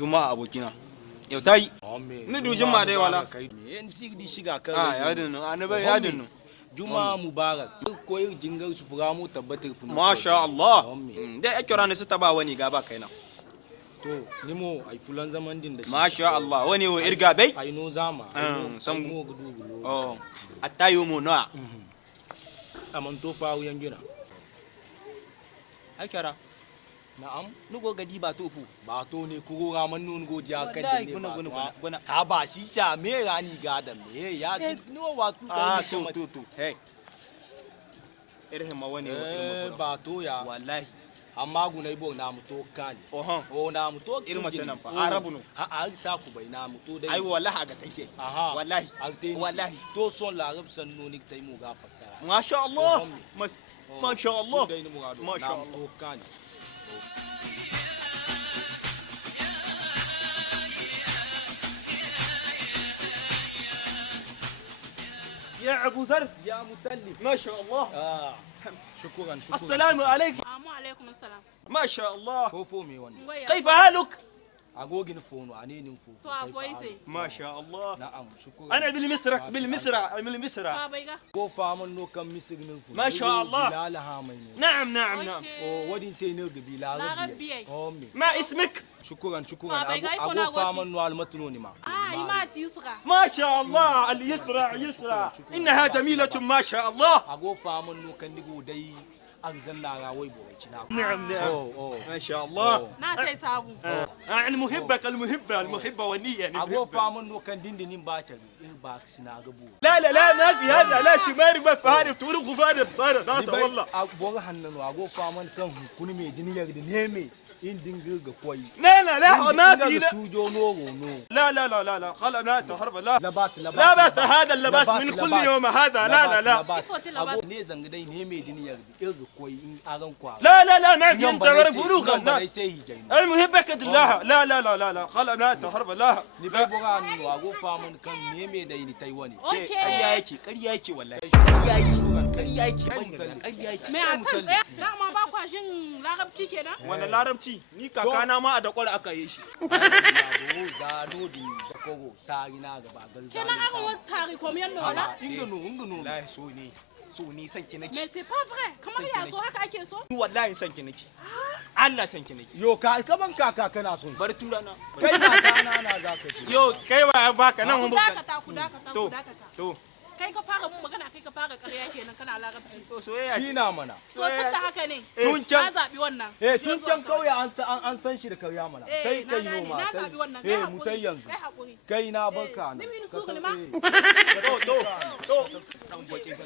juma'a abokina yau tayi ni du juma'a dai wala en sigdi shiga kan ya dinno annabi ya dinno juma'a mubarak ko yin jingar su fura mu tabbatar funu masha Allah dai ake rana su taba wani gaba kaina to nimo ai fulan zaman din da masha Allah wani wo irga bai ai no zama san mu gudu oh atayo mo na aman to fa wuyan gina ai kara na'am nugo gadi ba tofu ba to ne ku ga man nun godiya kan wallahi ne guna ha ba shi sha me rani gadan me ya ni wa tu ka to hey irhe ma wani ba to ya wallahi amma gunai bo na muto kan o na muto irma sanan fa arabu no a sa ku bai na muto dai ai wallahi aga taise wallahi wallahi to son larab sanno ni tai mu ga fassara masha Allah masha Allah masha Allah to kan يا أبو ذر يا متلف ما شاء الله شكرا السلام عليكم وعليكم السلام ما شاء الله فوفو مي وني كيف حالك اغوغين فونو انين فوفو تو افويسي ما شاء الله نعم شكرا انا بالمسرع كو فامن نو كم مسغن فو ما شاء الله لا لا نعم ودين سي نو غبي لا ربي ما اسمك شكرا اغو فامن نو المتنوني ما ايمات يسرى ما شاء الله اليسرى انها جميله ما شاء الله اغو فامن نو كان ديغو داي an zanna ga wai boye cina نعم ما شاء الله na sai sabu المحبه والنيه يعني اغو فامن نو كان dindinin ba ta in ba sina gabu لا ما في هذا لا شماري ما في هذا تقول غفار صار هذا والله اغو hannano ago faman kan kuni me diniyar da neme in dinga ga koyi لا ما في sujo no لا خلا ما تهرب لا labas هذا اللباس من كل يوم هذا لا ago ne zanga dai ne me diniyar ga koyi in agan kwa لا ما في انت غير فروخ المهم بكد الله لا خلا ما تهرب لا ni bai boga ni ago faman kan ne me dai ni taiwani ƙarya yake wallahi ƙarya yake me a kan tsaya dama ba kwa shin larabci kenan wannan larabci ni kakana ma a da kwara aka yi shi za nodi da kogo ta ina gaba galza kenan an wata tari komiyan no wala ingano wallahi so ni san ki nake mais c'est pas vrai kamar ya so haka ake so ni wallahi san ki nake Allah san ki nake yo kaman kaka kana so bar turana kai ba na za ka ci yo kai wa baka nan mun ku dakata to kai ka fara mun magana kai ka fara ƙarya kenan kana larabci to soyayya shi na mana to tunda haka ne tun can na zabi wannan tun can kauye an san shi da karya mana kai noma na zabi wannan kai mutai yanzu kai na barka na to dan bakin